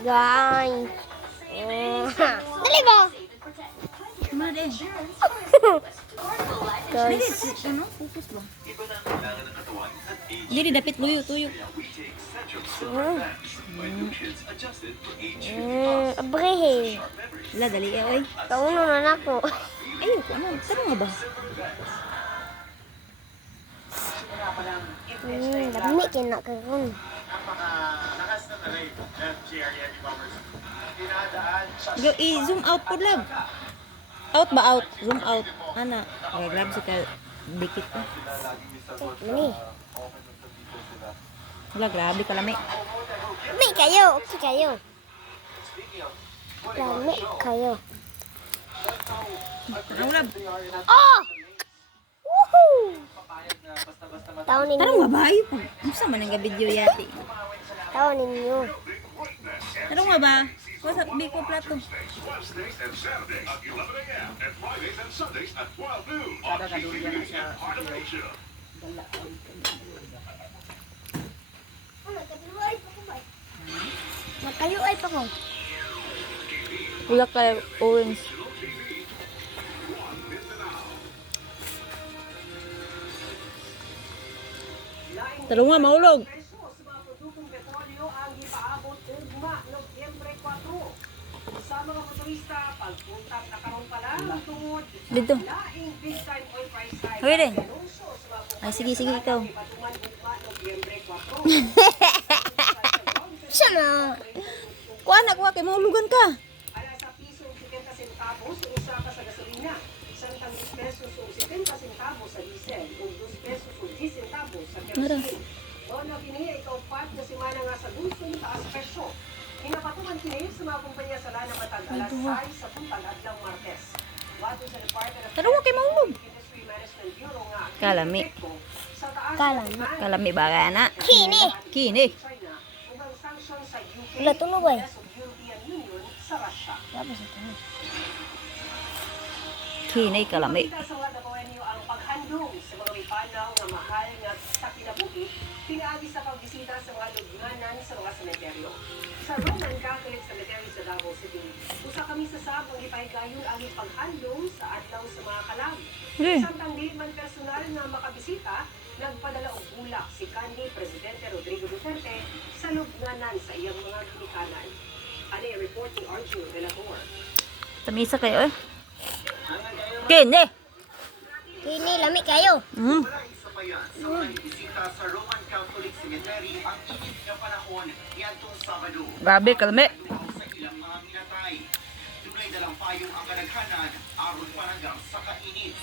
Guys. Dali ba? Made. Guys. Ano? Focus lang. Dili dapit luyo, tuyo. Abre. Wala, dali oy. Kauno na ako. Ayun ko, ano? Taro nga ba? Dami kina karon. Go, i-zoom out po lang. Out ba out? Zoom out. Ana, grab si ka dikit pa. Mani. Wala, grabe ka lamay. Dami kayo. Okay kayo. Dami kayo. Ang lab. Oh! Woohoo! Taon Taro ninyo. nga ba? Ayun. Ano sa man nga video yati? Taon ninyo. Taro nga ba? What's up, Biko Plato? Wednesdays and Saturdays at 11 a.m. and Fridays and Sundays at 12 noon on TV and Heart of Asia. Makayo ay pa ko. Wala ka orange. Taro nga, maulog. Dito. Hoy rin. Ay, sige, sige, ikaw. Siya na. Kuha na, kuha. Kaya maulugan ka. Mara. Ono kini ikaw pat na si mana nga sa gustong taas presyo. Hinapatuman kini sa mga kumpanya sa lana matag alas 6 sa buntag adlaw Martes. Wato sa Department of Taro nga, kay maulog. Industry Management Bureau nga Kalami. sa taas Kalami. Kalami ba ka na? Kini. Kini. China ug ang sanction sa UK Wala tunog ay. sa European Union sa Russia. Tapos ito. Kini, kalami. Kita sa mga nabawan niyo ang paghandong sa mga may panaw nga mahal nga sa kinabuhi pinaagi sa pagbisita sa mga lugnanan sa mga semeteryo. Sa Roman Catholic Cemetery sa Davao City, usa kami sa sabong ipahigayon ang paghandong sa adlaw sa mga kalam. Samtang di man personal nga makabisita, nagpadala og bulak si kanhi Presidente Rodrigo Duterte sa lugnanan sa iyang mga ginikanan. Ani report ni Arjun de la Torre. Tamisa kayo eh. Kini. Kini, lami kayo. Mm. Sa mga bisita sa Roman Catholic Cemetery ang init na panahon niadtong Sabado. Grabe, kalami. Sa ilang mga minatay, dunay dalang payong ang kadaghanan aron pananggang sa kainit.